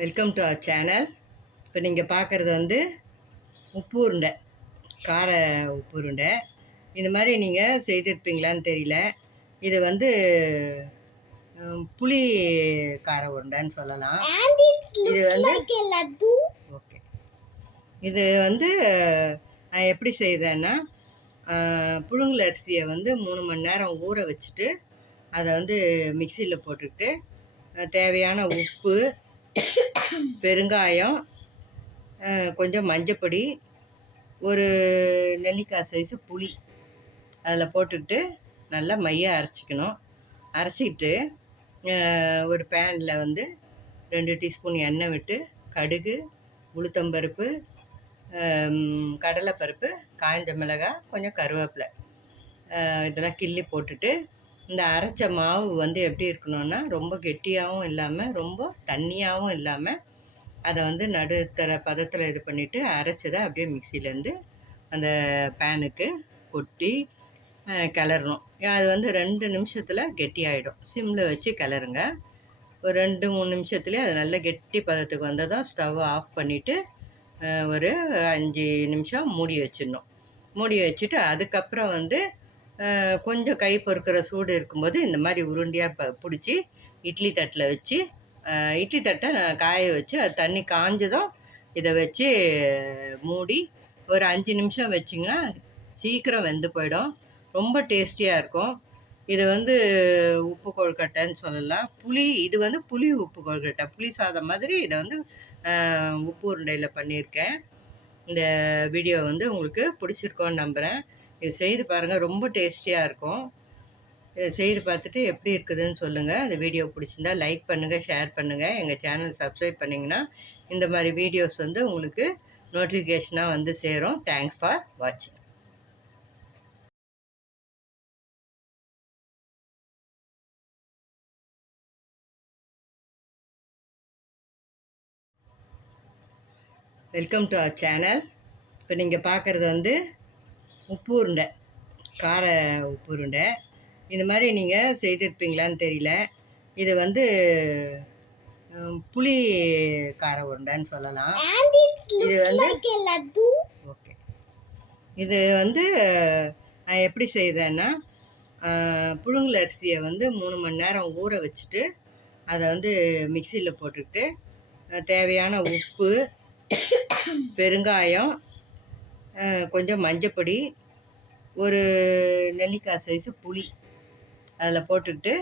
Welcome to our channel. இப்போ நீங்கள் பார்க்குறது வந்து உப்பு உருண்டை, கார உப்பு உருண்டை. இந்த மாதிரி நீங்கள் செய்திருப்பீங்களான்னு தெரியல. இது வந்து புளி கார உருண்டைன்னு சொல்லலாம். இது வந்து ஓகே, இது வந்து நான் எப்படி செய்தேன்னா, புழுங்கல் அரிசியை வந்து 3 மணி நேரம் ஊற வச்சுட்டு அதை வந்து மிக்சியில் போட்டுக்கிட்டு தேவையான உப்பு, பெருங்காயம், கொஞ்சம் மஞ்சப்பொடி, ஒரு நெல்லிக்காய் சைஸு புளி அதில் போட்டுக்கிட்டு நல்லா மையாக அரைச்சிக்கணும். அரைச்சிக்கிட்டு ஒரு பேனில் வந்து 2 டீஸ்பூன் எண்ணெய் விட்டு கடுகு, உளுத்தம்பருப்பு, கடலைப்பருப்பு, காய்ஞ்ச மிளகாய், கொஞ்சம் கருவேப்பிலை இதெல்லாம் கிள்ளி போட்டுட்டு, இந்த அரைச்ச மாவு வந்து எப்படி இருக்கணும்னா, ரொம்ப கெட்டியாகவும் இல்லாமல் ரொம்ப தண்ணியாகவும் இல்லாமல் அதை வந்து நடுத்தர பதத்தில் இது பண்ணிவிட்டு அரைச்சதை அப்படியே மிக்சியிலேருந்து அந்த பேனுக்கு கொட்டி கிளறணும். அது வந்து 2 நிமிஷத்தில் கெட்டியாகிடும். சிம்மில் வச்சு கிளறுங்க. ஒரு 2-3 நிமிஷத்துலேயே அது நல்ல கெட்டி பதத்துக்கு வந்ததும் ஸ்டவ் ஆஃப் பண்ணிவிட்டு ஒரு 5 நிமிஷம் மூடி வச்சிடணும். மூடி வச்சுட்டு அதுக்கப்புறம் வந்து கொஞ்சம் கை பொறுக்கிற சூடு இருக்கும்போது இந்த மாதிரி உருண்டையாக பிடிச்சி இட்லி தட்டில் வச்சு, இட்லி தட்டை காய வச்சு அது தண்ணி காஞ்சதும் இதை வச்சு மூடி ஒரு 5 நிமிஷம் வச்சிங்கன்னா சீக்கிரம் வெந்து போயிடும். ரொம்ப டேஸ்டியாக இருக்கும். இது வந்து உப்பு கொழுக்கட்டைன்னு சொல்லலாம். இது வந்து புளி உப்பு கொழுக்கட்டை, புளி சாதம் மாதிரி இதை வந்து உப்பு உருண்டையில் பண்ணியிருக்கேன். இந்த வீடியோ வந்து உங்களுக்கு பிடிச்சிருக்கோன்னு நம்புகிறேன். இது செய்து பாருங்கள், ரொம்ப டேஸ்டியாக இருக்கும். இதை செய்து பார்த்துட்டு எப்படி இருக்குதுன்னு சொல்லுங்கள். இந்த வீடியோ பிடிச்சிருந்தா லைக் பண்ணுங்கள், ஷேர் பண்ணுங்கள். எங்கள் சேனல் சப்ஸ்கிரைப் பண்ணிங்கன்னா இந்த மாதிரி வீடியோஸ் வந்து உங்களுக்கு நோட்டிஃபிகேஷனாக வந்து சேரும். தேங்க்ஸ் ஃபார் வாட்சிங். Welcome to our channel. இப்போ நீங்கள் பார்க்குறது வந்து உப்பு உருண்டை, கார உப்பு உருண்டை. இந்த மாதிரி நீங்கள் செய்திருப்பீங்களான்னு தெரியல. இது வந்து புளி கார உருண்டைன்னு சொல்லலாம். இது வந்து ஓகே, இது வந்து நான் எப்படி செய்தேன்னா, புழுங்கல் அரிசியை வந்து 3 மணி நேரம் ஊற வச்சுட்டு அதை வந்து மிக்சியில் போட்டுக்கிட்டு தேவையான உப்பு, பெருங்காயம், கொஞ்சம் மஞ்சப்பொடி, ஒரு நெல்லிக்காய் சைஸு புளி அதில் போட்டுக்கிட்டு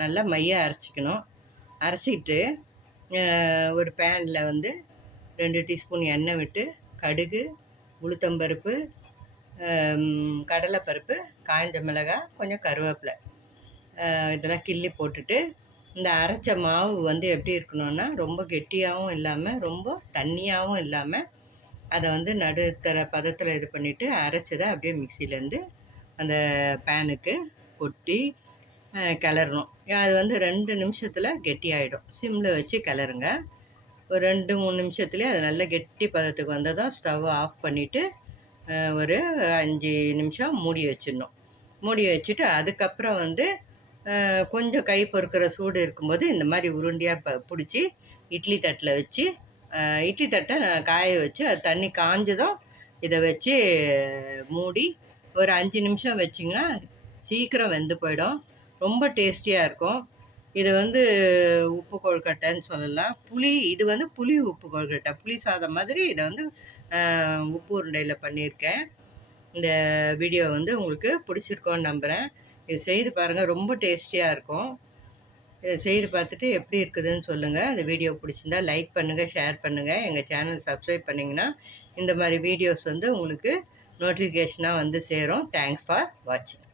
நல்லா மையாக அரைச்சிக்கணும். அரைச்சிக்கிட்டு ஒரு பேனில் வந்து 2 டீஸ்பூன் எண்ணெய் விட்டு கடுகு, உளுத்தம்பருப்பு, கடலைப்பருப்பு, காய்ஞ்ச மிளகாய், கொஞ்சம் கருவேப்பிலை இதெல்லாம் கிள்ளி போட்டுட்டு, இந்த அரைச்ச மாவு வந்து எப்படி இருக்கணும்னா, ரொம்ப கெட்டியாகவும் இல்லாமல் ரொம்ப தண்ணியாகவும் இல்லாமல் அதை வந்து நடுத்தர பதத்தில் இது பண்ணிவிட்டு அரைச்சதை அப்படியே மிக்சியிலேருந்து அந்த பேனுக்கு கொட்டி கிளறணும். அது வந்து 2 நிமிஷத்தில் கெட்டியாகிடும். சிம்மில் வச்சு கிளறுங்க. ஒரு 2-3 நிமிஷத்துலேயே அது நல்ல கெட்டி பதத்துக்கு வந்ததும் ஸ்டவ் ஆஃப் பண்ணிவிட்டு ஒரு 5 நிமிஷம் மூடி வச்சிடணும். மூடி வச்சுட்டு அதுக்கப்புறம் வந்து கொஞ்சம் கை பொறுக்கிற சூடு இருக்கும்போது இந்த மாதிரி உருண்டையாக பிடிச்சி இட்லி தட்டில் வச்சு, இட்லி தட்டை காய வச்சு அது தண்ணி காஞ்சதும் இதை வச்சு மூடி ஒரு 5 நிமிஷம் வச்சிங்கன்னா சீக்கிரம் வெந்து போயிடும். ரொம்ப டேஸ்டியாக இருக்கும். இது வந்து உப்பு கொழுக்கட்டைன்னு சொல்லலாம். இது வந்து புளி உப்பு கொழுக்கட்டை, புளி சாதம் மாதிரி இதை வந்து உப்பு உருண்டையில் பண்ணியிருக்கேன். இந்த வீடியோ வந்து உங்களுக்கு பிடிச்சிருக்கோன்னு நம்புகிறேன். இது செய்து பாருங்கள், ரொம்ப டேஸ்டியாக இருக்கும். இதை செய்து பார்த்துட்டு எப்படி இருக்குதுன்னு சொல்லுங்கள். இந்த வீடியோ பிடிச்சிருந்தா லைக் பண்ணுங்கள், ஷேர் பண்ணுங்கள். எங்கள் சேனல் சப்ஸ்கிரைப் பண்ணிங்கன்னா இந்த மாதிரி வீடியோஸ் வந்து உங்களுக்கு நோட்டிஃபிகேஷனாக வந்து சேரும். தேங்க்ஸ் ஃபார் வாட்சிங்.